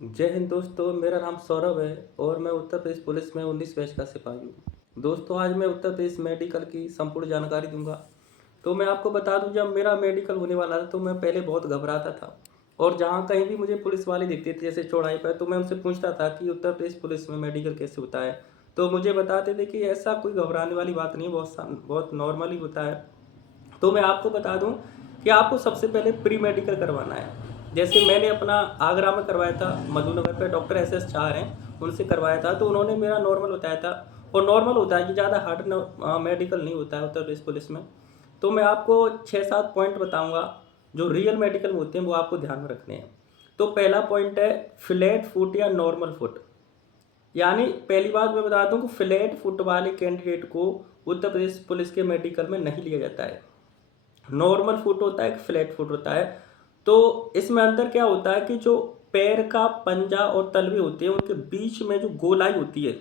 जय हिंद दोस्तों, मेरा नाम सौरभ है और मैं उत्तर प्रदेश पुलिस में 19 बैच का सिपाही हूँ। दोस्तों, आज मैं उत्तर प्रदेश मेडिकल की संपूर्ण जानकारी दूंगा। तो मैं आपको बता दूं, जब मेरा मेडिकल होने वाला था तो मैं पहले बहुत घबराता था और जहाँ कहीं भी मुझे पुलिस वाले दिखते थे जैसे चौराहे पर, तो मैं उनसे पूछता था कि उत्तर प्रदेश पुलिस में मेडिकल कैसे होता है। तो मुझे बताते थे कि ऐसा कोई घबराने वाली बात नहीं है, बहुत नॉर्मल ही होता है। तो मैं आपको बता दूं कि आपको सबसे पहले प्री मेडिकल करवाना है। जैसे मैंने अपना आगरा में करवाया था, मधुनगर पे डॉक्टर एस चार हैं, उनसे करवाया था, तो उन्होंने मेरा नॉर्मल बताया था। और नॉर्मल होता है कि ज़्यादा हार्ड मेडिकल नहीं होता है उत्तर प्रदेश पुलिस में। तो मैं आपको 6-7 पॉइंट बताऊंगा जो रियल मेडिकल में होते हैं, वो आपको ध्यान में रखने हैं। तो पहला पॉइंट है फ्लैट फुट या नॉर्मल फुट। यानी पहली बात मैं बता दूं कि फ्लैट फुट वाले कैंडिडेट को उत्तर प्रदेश पुलिस के मेडिकल में नहीं लिया जाता है। नॉर्मल फुट होता है, एक फ्लैट फुट होता है। तो इसमें अंतर क्या होता है कि जो पैर का पंजा और तलवे होते हैं उनके बीच में जो गोलाई होती है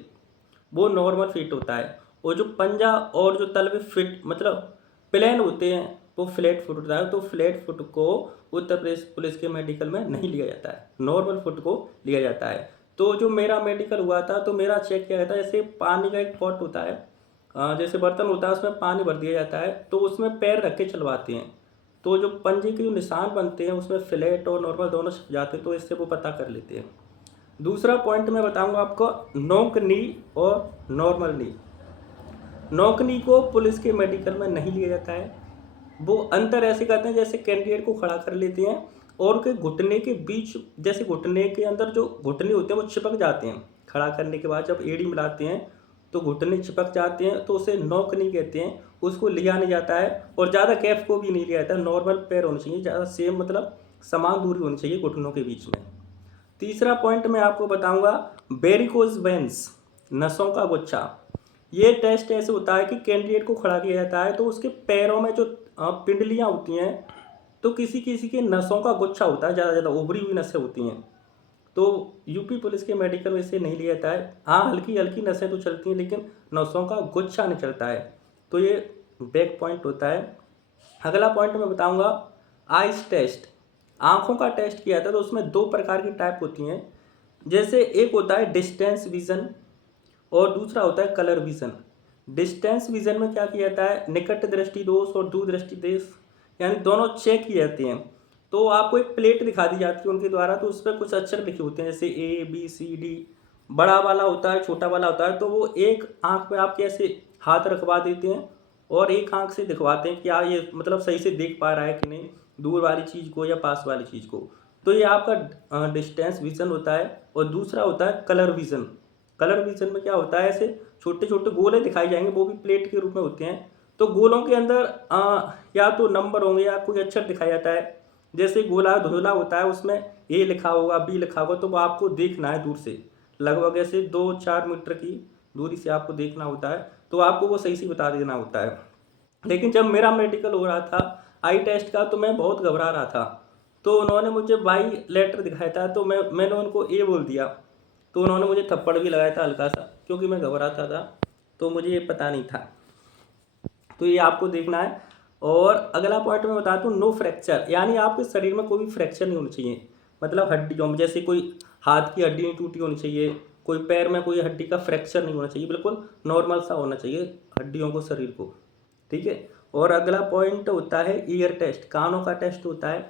वो नॉर्मल फिट होता है, और जो पंजा और जो तलवे फिट मतलब प्लेन होते हैं वो फ्लैट फुट होता है। तो फ्लैट फुट को उत्तर प्रदेश पुलिस के मेडिकल में नहीं लिया जाता है, नॉर्मल फुट को लिया जाता है। तो जो मेरा मेडिकल हुआ था तो मेरा चेक किया गया था, जैसे पानी का एक पॉट होता है, जैसे बर्तन होता है उसमें पानी भर दिया जाता है, तो उसमें पैर रख के चलवाते हैं। तो जो पंजे के जो निशान बनते हैं उसमें फ्लैट और नॉर्मल दोनों छप जाते हैं, तो इससे वो पता कर लेते हैं। दूसरा पॉइंट मैं बताऊंगा आपको, नोक नी और नॉर्मल नी। नोक नी को पुलिस के मेडिकल में नहीं लिया जाता है। वो अंतर ऐसे करते हैं जैसे कैंडिडेट को खड़ा कर लेते हैं और के घुटने के बीच, जैसे घुटने के अंदर जो घुटने होते हैं वो चिपक जाते हैं। खड़ा करने के बाद जब एड़ी मिलाते हैं तो घुटने चिपक जाते हैं, तो उसे नोक नहीं कहते हैं। उसको लिया नहीं जाता है और ज़्यादा कैफ को भी नहीं लिया जाता। नॉर्मल पैर होने चाहिए, ज़्यादा सेम मतलब समान दूरी होनी चाहिए घुटनों के बीच में। तीसरा पॉइंट मैं आपको बताऊंगा, वेरिकोज वेन्स, नसों का गुच्छा। ये टेस्ट ऐसे होता है कि कैंडिडेट को खड़ा किया जाता है तो उसके पैरों में जो पिंडलियां होती हैं, तो किसी किसी के नसों का गुच्छा होता है, ज़्यादा ज़्यादा उभरी हुई नसें होती हैं। तो यूपी पुलिस के मेडिकल में इसे नहीं लिया जाता है। हाँ, हल्की हल्की नसें तो चलती हैं लेकिन नसों का गुच्छा नहीं चलता है। तो ये बैक पॉइंट होता है। अगला पॉइंट मैं बताऊंगा, आइस टेस्ट। आंखों का टेस्ट किया था तो उसमें दो प्रकार की टाइप होती हैं। जैसे एक होता है डिस्टेंस विजन और दूसरा होता है कलर विजन। डिस्टेंस विजन में क्या किया जाता है, निकट दृष्टि दोष और दूर दृष्टि दोष, यानी दोनों चेक किए जाते हैं। तो आपको एक प्लेट दिखा दी जाती है उनके द्वारा, तो उस पर कुछ अक्षर लिखे होते हैं जैसे ABCD। बड़ा वाला होता है, छोटा वाला होता है, तो वो एक आंख में आपके ऐसे हाथ रखवा देते हैं और एक आंख से दिखवाते हैं कि आप ये मतलब सही से देख पा रहा है कि नहीं, दूर वाली चीज़ को या पास वाली चीज़ को। तो ये आपका डिस्टेंस विजन होता है। और दूसरा होता है कलर विजन। कलर विजन में क्या होता है, ऐसे छोटे छोटे गोले दिखाई जाएंगे, वो भी प्लेट के रूप में होते हैं। तो गोलों के अंदर या तो नंबर होंगे या कोई अक्षर दिखाया जाता है। जैसे गोला धुंधला होता है, उसमें A लिखा होगा, B लिखा होगा, तो वो आपको देखना है दूर से, लगभग ऐसे 2-4 मीटर की दूरी से आपको देखना होता है। तो आपको वो सही से बता देना होता है। लेकिन जब मेरा मेडिकल हो रहा था आई टेस्ट का, तो मैं बहुत घबरा रहा था। तो उन्होंने मुझे बाई लेटर दिखाया था, तो मैंने उनको A बोल दिया। तो उन्होंने मुझे थप्पड़ भी लगाया था हल्का सा, क्योंकि मैं घबराता था, तो मुझे ये पता नहीं था। तो ये आपको देखना है। और अगला पॉइंट मैं बताता हूँ, नो फ्रैक्चर, यानी आपके शरीर में कोई भी फ्रैक्चर नहीं होना चाहिए। मतलब हड्डियों में जैसे कोई हाथ की हड्डी नहीं टूटी होनी चाहिए, कोई पैर में कोई हड्डी का फ्रैक्चर नहीं होना चाहिए, बिल्कुल नॉर्मल सा होना चाहिए हड्डियों को, शरीर को। ठीक है। और अगला पॉइंट होता है ईयर टेस्ट, कानों का टेस्ट होता है।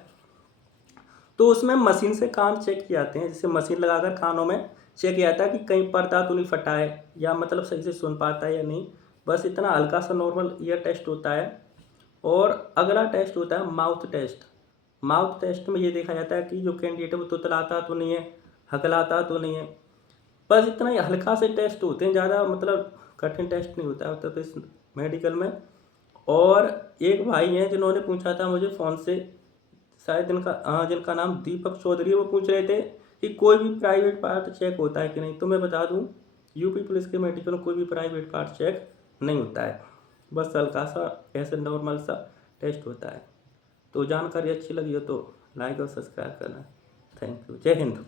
तो उसमें मशीन से कान चेक किए जाते हैं, जैसे मशीन लगाकर कानों में चेक किया जाता है कि कहीं पर्दा तो नहीं फटा है या मतलब सही से सुन पाता है या नहीं। बस इतना हल्का सा नॉर्मल ईयर टेस्ट होता है। और अगला टेस्ट होता है माउथ टेस्ट। माउथ टेस्ट में ये देखा जाता है कि जो कैंडिडेट है वो तुतलाता तो नहीं है, हकलाता तो नहीं है। बस इतना ही हल्का से टेस्ट होते हैं, ज़्यादा मतलब कठिन टेस्ट नहीं होता है उत्तर प्रदेश मेडिकल में। और एक भाई हैं जिन्होंने पूछा था मुझे फ़ोन से, शायद जिनका नाम दीपक चौधरी है, वो पूछ रहे थे कि कोई भी प्राइवेट पार्ट चेक होता है कि नहीं। तो मैं बता दूं, यूपी पुलिस के मेडिकल में कोई भी प्राइवेट पार्ट चेक नहीं होता है, बस हल्का सा ऐसे नॉर्मल सा टेस्ट होता है। तो जानकारी अच्छी लगी हो तो लाइक और सब्सक्राइब करना। Thank you. जय हिंद।